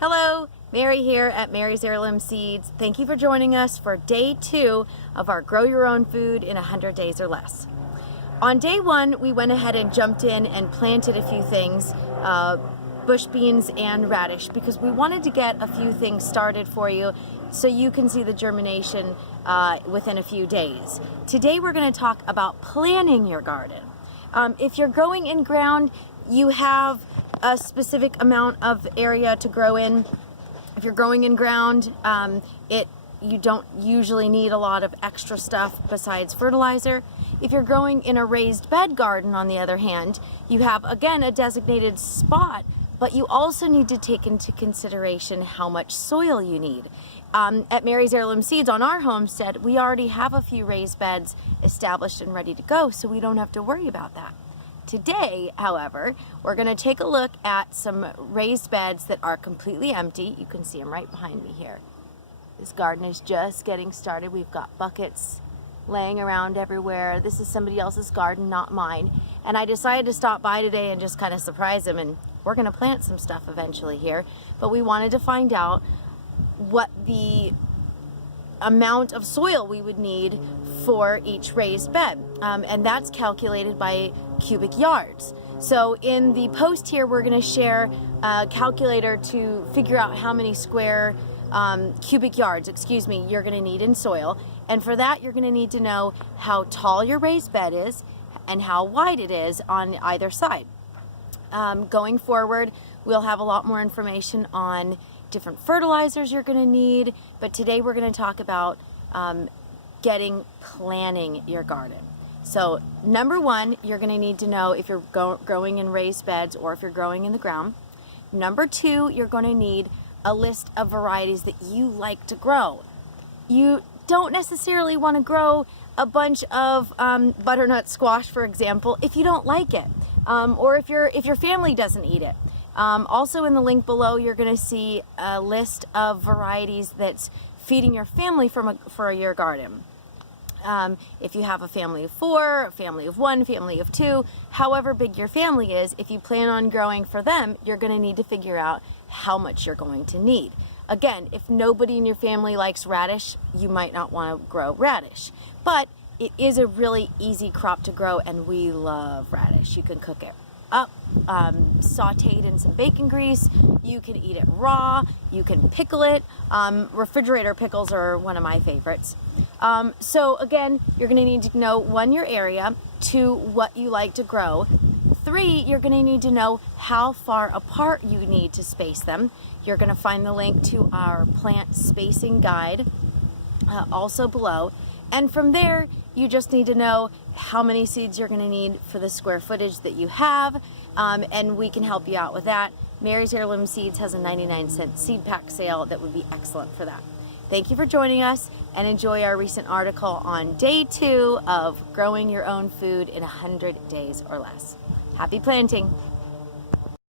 Hello, Mary here at Mary's Heirloom Seeds. Thank you for joining us for day 2 of our Grow Your Own Food in 100 Days or Less. On day 1, we went ahead and jumped in and planted a few things, bush beans and radish, because we wanted to get a few things started for you so you can see the germination within a few days. Today we're going to talk about planning your garden. If you're growing in ground, you have a specific amount of area to grow in. If you're growing in ground, you don't usually need a lot of extra stuff besides fertilizer. If you're growing in a raised bed garden, on the other hand, you have, again, a designated spot, but you also need to take into consideration how much soil you need. At Mary's Heirloom Seeds on our homestead, we already have a few raised beds established and ready to go, so we don't have to worry about that. Today, however, we're going to take a look at some raised beds that are completely empty. You can see them right behind me here. This garden is just getting started. We've got buckets laying around everywhere. This is somebody else's garden, not mine. And I decided to stop by today and just kind of surprise them. And we're going to plant some stuff eventually here. But we wanted to find out what the amount of soil we would need for each raised bed. And that's calculated by cubic yards. So in the post here, we're going to share a calculator to figure out how many square cubic yards, you're going to need in soil. And for that, you're going to need to know how tall your raised bed is and how wide it is on either side. Going forward, we'll have a lot more information on different fertilizers you're going to need, but today we're going to talk about planning your garden. So number 1, you're going to need to know if you're growing in raised beds or if you're growing in the ground. Number 2, you're going to need a list of varieties that you like to grow. You don't necessarily want to grow a bunch of butternut squash, for example, if you don't like it, or if your family doesn't eat it. Also in the link below, you're going to see a list of varieties that's feeding your family for your garden. If you have a family of 4, a family of 1, family of 2, however big your family is, if you plan on growing for them, you're going to need to figure out how much you're going to need. Again, if nobody in your family likes radish, you might not want to grow radish. But it is a really easy crop to grow, and we love radish. You can cook it up, sauteed in some bacon grease. You can eat it raw. You can pickle it. Refrigerator pickles are one of my favorites. So again, you're going to need to know 1, your area, 2, what you like to grow, 3, you're going to need to know how far apart you need to space them. You're going to find the link to our plant spacing guide also below. And from there, you just need to know how many seeds you're going to need for the square footage that you have, and we can help you out with that. Mary's Heirloom Seeds has a 99-cent seed pack sale that would be excellent for that. Thank you for joining us, and enjoy our recent article on day 2 of growing your own food in 100 days or less. Happy planting!